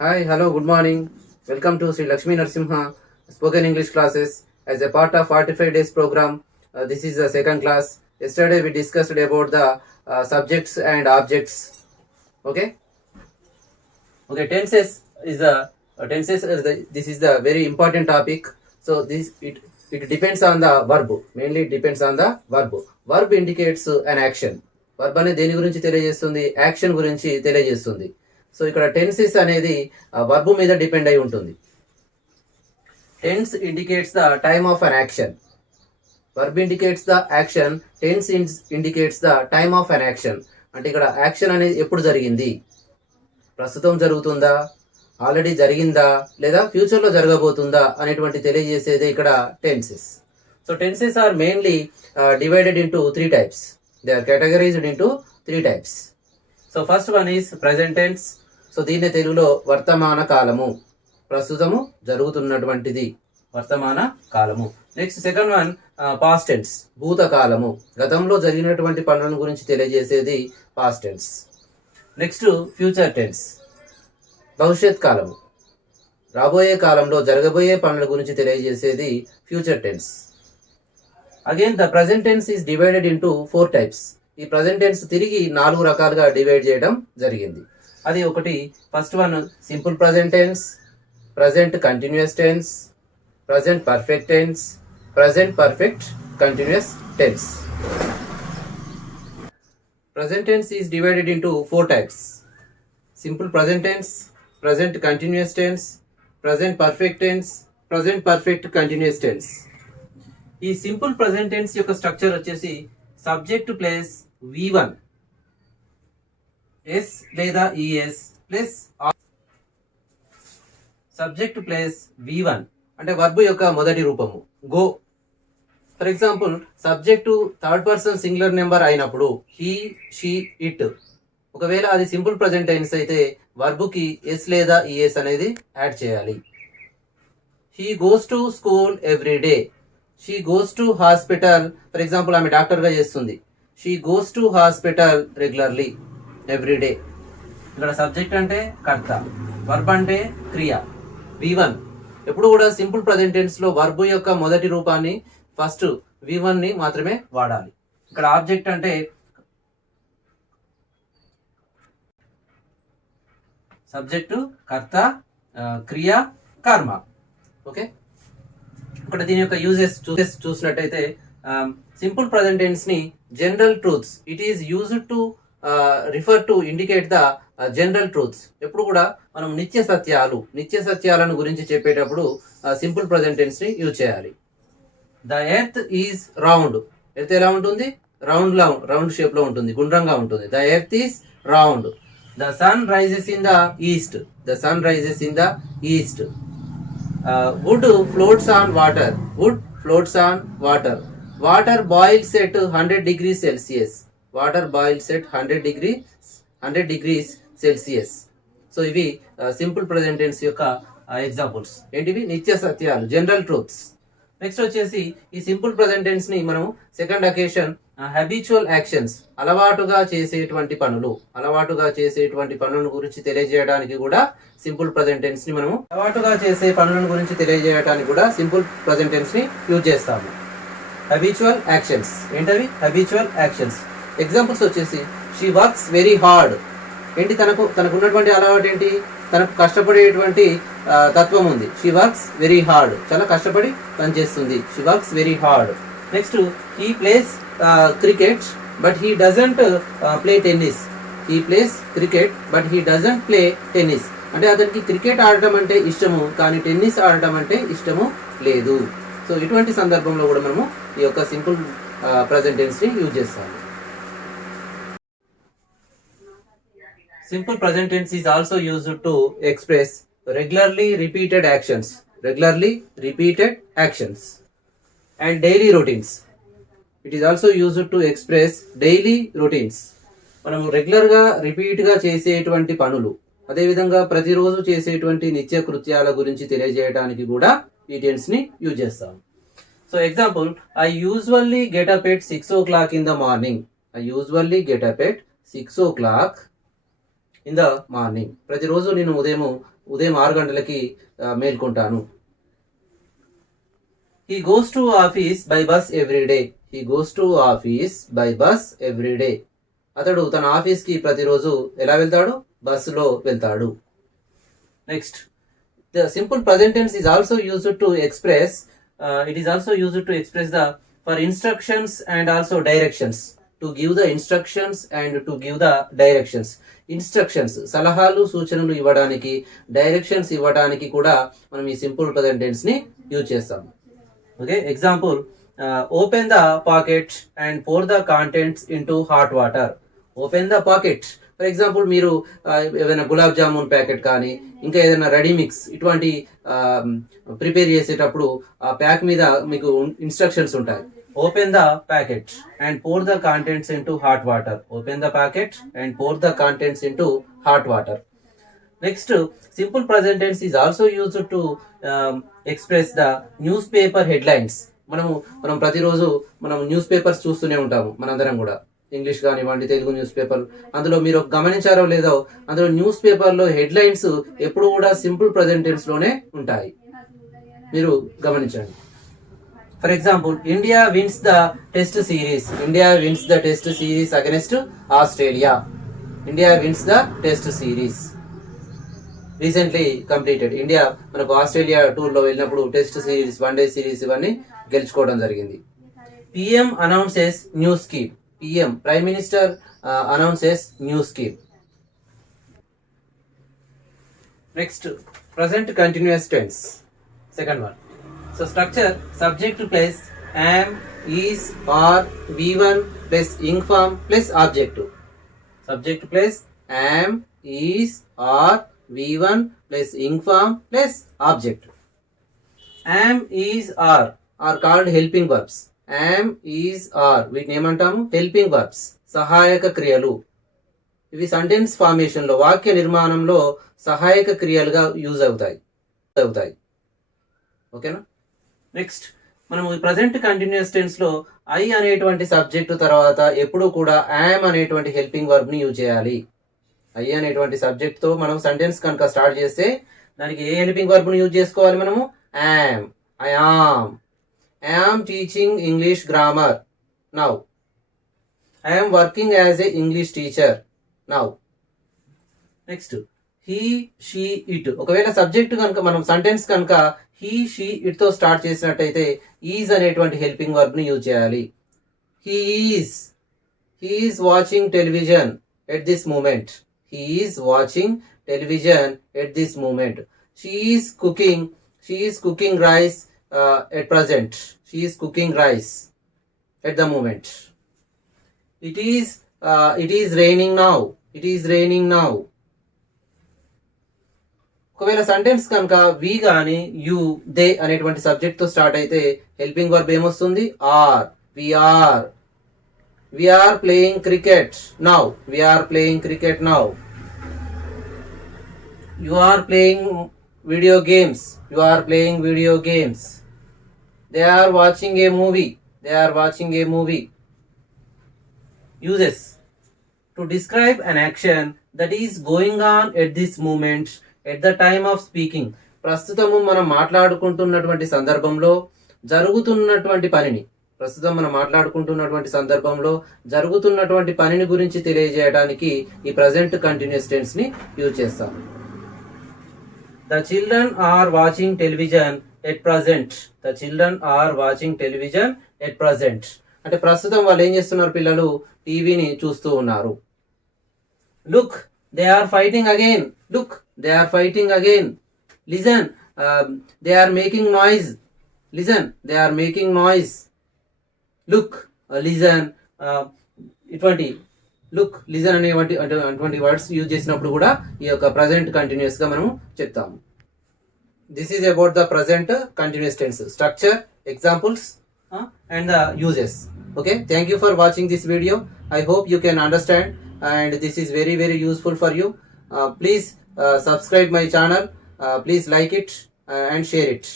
Hi, hello, good morning. Welcome to Sri Lakshmi Narsimha spoken English classes as a part of 45 days program. This is the second class. Yesterday we discussed about the subjects and objects. Okay, okay. This is the very important topic. So it depends on the verb. Mainly it depends on the verb. Verb indicates an action. Verb అనేది దేని గురించి తెలియజేస్తుంది, action గురించి తెలియజేస్తుంది. So ఇక్కడ tenses అనేది verb మీద depend అయి ఉంటుంది. Tense indicates the time of an action. Verb indicates the action, tense indicates the time of an action. అంటే ఇక్కడ యాక్షన్ అనేది ఎప్పుడు జరిగింది, ప్రస్తుతం జరుగుతుందా, ఆల్రెడీ జరిగిందా, లేదా ఫ్యూచర్లో జరగబోతుందా అనేటువంటి తెలియజేసేది ఇక్కడ tenses. So tenses are mainly divided into 3 types. They are categorized into 3 types. So first one is present tense. So దీన్ని తెలుగులో వర్తమాన కాలము, ప్రస్తుతము జరుగుతున్నటువంటిది వర్తమాన కాలము. Next second one past tense, భూతకాలము, గతంలో జరిగినటువంటి పనుల గురించి తెలియజేసేది past tense. Next future tense, భవిష్యత్ కాలము, రాబోయే కాలంలో జరగబోయే పనుల గురించి తెలియజేసేది future tense. Again the present tense is divided into 4 types. ఈ ప్రజెంట్ టెన్స్ తిరిగి 4 రకాలుగా డివైడ్ చేయడం జరిగింది. అది ఒకటి, first one simple present tense, present continuous tense, present perfect tense, present perfect continuous tense. Present tense is divided into 4 types. Simple present tense, present continuous tense, present perfect tense, present perfect continuous tense. ఈ simple present tense యొక్క structure వచ్చేసి subject plus V1 S లేదా ES plus subject plus V1 అంటే verb యొక్క మొదటి రూపము go. For example subject third person singular number అయినప్పుడు he, she, it. ఒకవేళ అది సింపుల్ ప్రజెంట్ టెన్స్ అయితే వర్బుకి ఎస్ లేదా ఈఎస్ అనేది యాడ్ చేయాలి. He goes to school every day. She goes to hospital, for example ఆమె డాక్టర్గా చేస్తుంది. She goes to hospital regularly every day. ఇక్కడ సబ్జెక్ట్ అంటే కర్త, వర్బ్ అంటే క్రియ. V1 ఎప్పుడు కూడా సింపుల్ ప్రజెంట్ టెన్స్ లో వర్బ్ యొక్క మొదటి రూపాన్ని ఫస్ట్ V1 ని మాత్రమే వాడాలి. ఇక్కడ ఆబ్జెక్ట్ అంటే సబ్జెక్టు, కర్త, క్రియ, కర్మ. ఓకే, ఇక్కడ దీని యొక్క యూజెస్ చూసినట్టయితే సింపుల్ ప్రజెంట్ టెన్స్ ని general truths, it is used to refer to indicate the general truths. ఎప్పుడు కూడా మనం నిత్య సత్యాలను గురించి చెప్పేటప్పుడు సింపుల్ ప్రజెంట్ టెన్స్ ని యూజ్ చేయాలి. The earth is round. Earth ఎలా ఉంటుంది, రౌండ్ షేప్ లో ఉంటుంది, గుండ్రంగా ఉంటుంది. The earth is round. The sun rises in the east. The sun rises in the east. Wood floats on water. Wood floats on water. Water boils at 100 degrees Celsius. Water boils at 100 degrees Celsius. So ఇవి simple present tense యొక్క examples. ఏంటివి, నిత్య సత్యాలు, general truths. Next వచ్చేసి ఈ simple present tense ని మనం second occasion habitual actions, అలవాటుగా చేసేటువంటి పనులను గురించి తెలియజేయడానికి కూడా సింపుల్ ప్రజెంట్ టెన్స్ ని మనము అలవాటుగా చేసే పనులను గురించి తెలియజేయడానికి కూడా సింపుల్ ప్రజెంట్ టెన్స్ ని యూజ్ చేస్తాము. హ్యాబిచువల్ యాక్షన్స్ ఏంటవి, హ్యాబిచువల్ యాక్షన్స్ ఎగ్జాంపుల్స్ వచ్చేసి షీ వర్క్స్ వెరీ హార్డ్. ఏంటి, తనకున్నటువంటి అలవాటు ఏంటి, తనకు కష్టపడేటువంటి తత్వం ఉంది. షీ వర్క్స్ వెరీ హార్డ్, చాలా కష్టపడి పని చేస్తుంది. She works very hard. Next he plays cricket but he doesn't play tennis. He plays cricket but he doesn't play tennis. అంటే అతనికి క్రికెట్ ఆడటం అంటే ఇష్టము, కానీ టెన్నిస్ ఆడటం అంటే ఇష్టము లేదు. సో ఇటువంటి సందర్భంలో కూడా మనము ఈ యొక్క సింపుల్ ప్రజెంట్ టెన్స్ ని యూజ్ చేస్తాము. Simple present tense is also used to express regularly repeated actions and daily routines. It is also used to express daily routines. మనం రెగ్యులర్గా రిపీట్గా చేసేటువంటి పనులు, అదేవిధంగా ప్రతిరోజు చేసేటువంటి నిత్య కృత్యాల గురించి తెలియజేయడానికి కూడా ఈ టెన్స్ ని యూజ్ చేస్తాం. So example, I usually get up at 6 o'clock in the morning. I usually get up at 6 o'clock in the morning. ప్రతిరోజు నేను ఉదయం 6 గంటలకి మేల్కొంటాను. He goes to office by bus every day. He goes to office by bus every day. అతడు తన ఆఫీస్కి ప్రతిరోజు ఎలా వెళ్తాడు? బస్సులో వెళ్తాడు. Next, the simple present tense is also used to express the for instructions and also directions. To give the instructions and to give the directions. Instructions సలహాలు సూచనలు ఇవ్వడానికి, డైరెక్షన్స్ ఇవ్వడానికి కూడా మనం ఈ సింపుల్ ప్రజెంట్ టెన్స్ ని యూజ్ చేస్తాం. Okay, example, open the pocket and pour the contents into hot water. Open the pocket, for example మీరు ఏదైనా గులాబ్ జామున్ ప్యాకెట్ కానీ ఇంకా ఏదైనా రెడీ మిక్స్ ఇటువంటి ప్రిపేర్ చేసేటప్పుడు ఆ ప్యాక్ మీద మీకు ఇన్స్ట్రక్షన్స్ ఉంటాయి. Open the packet and pour the contents into hot water. Open the packet and pour the contents into hot water. Next, simple present tense is also used to express the newspaper headlines. మనం ప్రతిరోజు news papers చూస్తూనే ఉంటాము మనందరం కూడా. English కానివ్వండి, Telugu news paper. అందులో మీరు గమనించారో లేదో, అందులో న్యూస్ పేపర్లో హెడ్లైన్స్ ఎప్పుడు కూడా సింపుల్ ప్రజెంట్ టెన్స్ లోనే ఉంటాయి. మీరు గమనించండి. For example, India wins the test series. India wins the test series against Australia. India wins the test series recently completed. India మనకు ఆస్ట్రేలియా టూర్లో వెళ్ళినప్పుడు టెస్ట్ సిరీస్, వన్డే సిరీస్ ఇవన్నీ గెలుచుకోవడం జరిగింది. PM announces new scheme. PM, Prime Minister announces new scheme. Next, present continuous tense. Second one. So structure, subject plus am, is, are, V1 plus ing form plus objective. Subject plus am, is, are, V1 plus ing form plus objective. Am, is, are called helping verbs. am, is, are వీటిని ఏమంటాము? Helping verbs, సహాయక క్రియలు. ఇవి sentence formation లో, వాక్య నిర్మాణంలో సహాయక క్రియలుగా use అవుతాయి. ఓకేనా? నెక్స్ట్, మనము ప్రజెంట్ కంటిన్యూస్ టెన్స్ లో ఐ అనేటువంటి సబ్జెక్ట్ తర్వాత ఎప్పుడు కూడా యామ్ అనేటువంటి హెల్పింగ్ వర్బ్ ని యూజ్ చేయాలి. ఐ అనేటువంటి సబ్జెక్ట్ తో మనం సెంటెన్స్ కనుక స్టార్ట్ చేస్తే దానికి ఏ హెల్పింగ్ వర్బ్ ని యూజ్ చేసుకోవాలి మనము? Yam, I am. I am teaching English grammar now. I am working as a English teacher now. Next, he, she, it. ఒకవేళ సబ్జెక్ట్ కనుక మనం సెంటెన్స్ కనుక he, she, it తో స్టార్ట్ చేసినట్టయితే ఈజ్ అనేటువంటి హెల్పింగ్ వర్బ్ ని యూజ్ చేయాలి. He is watching television at this moment. He is watching television at this moment. She is cooking rice at present. She is cooking rice at the moment. It is raining now. It is raining now. ఒకవేళ sentence కనుక we కానీ you, they అనేటువంటి subject తో start అయితే helping verb ఏమొస్తుంది? Are. We are playing cricket now. We are playing cricket now. You are playing video games. You are playing video games. They are watching a movie. They are watching a movie. Uses, to describe an action that is going on at this moment at the time of speaking. ప్రస్తుతము మనం మాట్లాడుకుంటున్నటువంటి సందర్భంలో జరుగుతున్నటువంటి పనిని గురించి తెలియజేయడానికి ఈ present continuous tense ని use చేస్తాం. The children are watching television at present. The children are watching television at present. అంటే ప్రస్తుతం వాళ్ళు ఏం చేస్తున్నారు? పిల్లలు టీవీని చూస్తూ ఉన్నారు. Look, they are fighting again. Look, they are fighting again. Listen, they are making noise. Listen, they are making noise. Look, listen, ఇటువంటి లుక్, లిజన్ అటువంటి వర్డ్స్ యూజ్ చేసినప్పుడు కూడా ఈ యొక్క ప్రజెంట్ కంటిన్యూస్ గా మనం చెప్తాము. This is about the present continuous tense structure, examples and the uses. Okay, thank you for watching this video. I hope you can understand and this is very very useful for you. Please subscribe my channel. Please like it and share it.